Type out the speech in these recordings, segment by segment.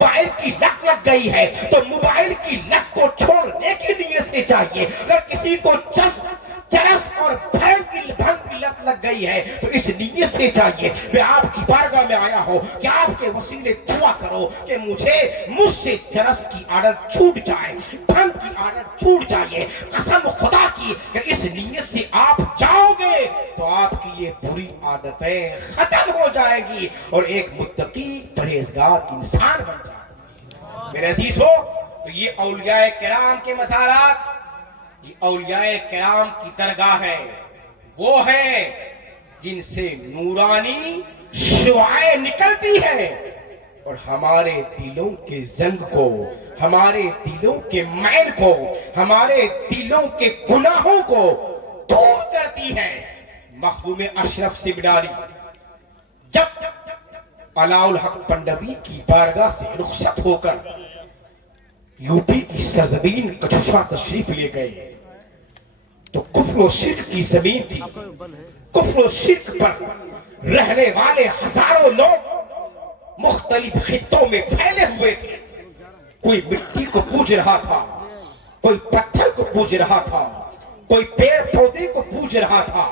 Mobile کی لت لگ گئی ہے تو موبائل کی لت کو چھوڑنے کی نیت سے چاہیے. اگر کسی کو چرس اور بھنگ کی لت لگ گئی ہے تو اس نیت سے چاہیے میں آپ کی بارگاہ میں آیا ہوں کہ آپ کے وسیلے دعا کرو کہ مجھ سے چرس کی عادت چھوٹ جائے, بھنگ کی عادت چھوٹ جائے. قسم خدا کی کہ اس نیت سے آپ جاؤ گے تو آپ کی یہ بری عادتیں ختم ہو جائے گی اور ایک متقی پرہیزگار انسان بن جائے. میرے عزیز ہو, تو یہ اولیاء کرام کے مزارات, یہ اولیاء کرام کی درگاہ ہے, وہ ہے جن سے نورانی شعاعیں نکلتی ہے اور ہمارے دلوں کے زنگ کو, ہمارے دلوں کے میل کو, ہمارے دلوں کے گناہوں کو دور کرتی ہے. مخدوم اشرف سمنانی جب علاء الحق پنڈوی کی بارگاہ سے رخصت ہو کر یوپی کی سرزمین کچھا تشریف لے گئے تو کفر و شرک کی زمین تھی. کفر و شرک پر رہنے والے ہزاروں لوگ مختلف خطوں میں پھیلے ہوئے تھے. کوئی مٹی کو پوج رہا تھا, کوئی پتھر کو پوج رہا تھا, کوئی پیڑ پودے کو پوج رہا تھا.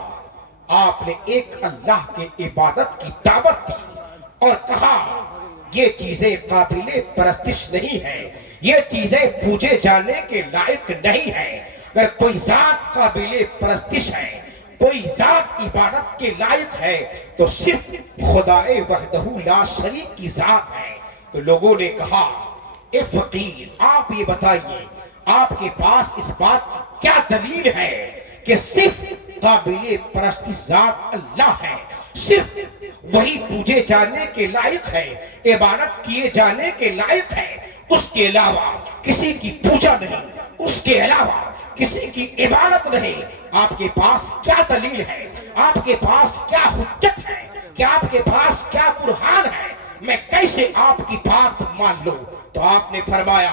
آپ نے ایک اللہ کے عبادت کی دعوت دی اور کہا یہ چیزیں قابل پرستش نہیں ہیں, یہ چیزیں پوجے جانے کے لائق نہیں ہیں. اگر کوئی ذات قابل پرستش ہے, کوئی ذات عبادت کے لائق ہے تو صرف خدائے وحدہ لا شریک کی ذات ہے. تو لوگوں نے کہا اے فقیر آپ یہ بتائیے آپ کے پاس اس بات کی کیا دلیل ہے کہ صرف قابل پرستش ذات اللہ ہے, صرف وہی پوجے جانے کے لائق ہے, عبادت کیے جانے کے لائق ہے, اس کے علاوہ کسی کی پوجا نہیں, اس کے علاوہ کسی کی عبادت نہیں. آپ کے پاس کیا دلیل ہے, آپ کے پاس کیا حجت ہے, کہ آپ کے پاس کیا برہان ہے, میں کیسے آپ کی بات مان لوں؟ تو آپ نے فرمایا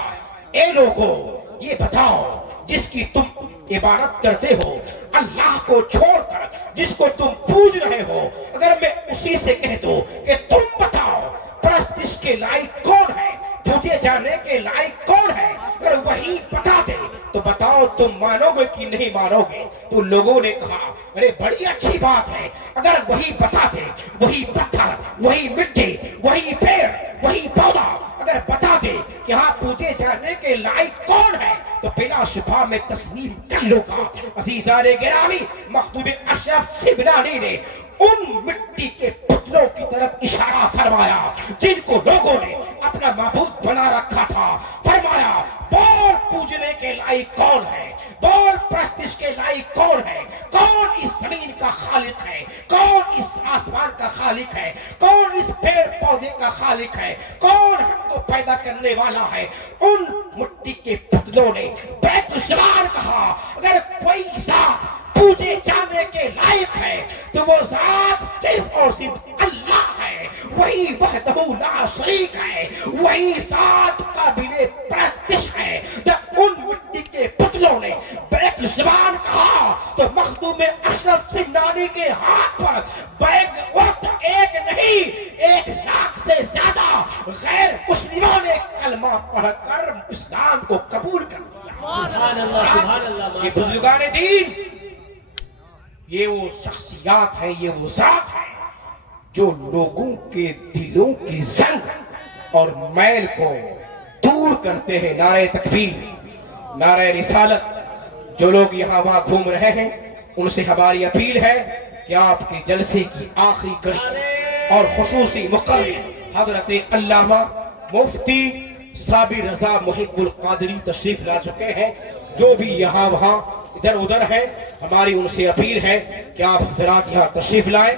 اے لوگوں یہ بتاؤ جس کی تم عبادت کرتے ہو, اللہ کو چھوڑ کر جس کو تم پوج رہے ہو, اگر میں اسی سے کہہ دوں کہ تم بتاؤ پرستش کے لائق کون ہے, پوجے جانے کے لائق کون ہے, اگر وہی بتا دے تو بتاؤ تم مانو گے کہ نہیں مانو گے؟ تو لوگوں نے کہا ارے بڑی اچھی بات ہے, اگر وہی بتا دے, وہی پتھر, وہی مٹی, وہی پیڑ, وہی پودا اگر بتا دے کہ ہاں پوجے جانے کے لائق کون ہے تو بلا شبہ میں تسلیم کر لوں گا. عزیزان گرامی, مخدوم اشرف سمنانی نے ان مٹی کے پتلوں کی طرف اشارہ فرمایا جن کو لوگوں نے اپنا معبود بنا رکھا تھا. فرمایا بول پوجنے کے لائق کون ہے, بول پرستش کے لائق کون ہے, کون اس زمین کا خالق ہے, کون اس آسمان کا خالق ہے, کون اس پیڑ پودے کا خالق ہے, کون ہم کو پیدا کرنے والا ہے. ان مٹی کے پتلوں نے بیت الزمان کہا اگر کوئی ذات پوجے جانے کے لائق ہے تو وہ ذات صرف اور صرف اللہ ہے, وہی وحدہ لا شریک ہے, وہی ذات قابل پرستش ہے. جب ان مٹی کے پتلوں نے بیت الزمان کہا تو مخدوم اشرف سمنانی کے ہاتھ پر بیک وقت ایک نہیں 1,00,000 سے زیادہ غیر مسلموں نے کلمہ پڑھ کر اسلام کو قبول کر لیا. سبحان اللہ سبحان اللہ. یہ بزرگان دین, یہ وہ شخصیات ہے, یہ وہ ذات ہے جو لوگوں کے دلوں کی زنگ اور میل کو دور کرتے ہیں. نعرہ تکبیر, نعرہ رسالت. جو لوگ یہاں وہاں گھوم رہے ہیں ان سے ہماری اپیل ہے کہ آپ کے جلسے کی آخری کڑی اور خصوصی مقرر حضرت علامہ مفتی صابر رضا محب القادری تشریف لا چکے ہیں. جو بھی یہاں وہاں ادھر ادھر ہے, ہماری ان سے اپیل ہے کہ آپ حضرات یہاں تشریف لائیں.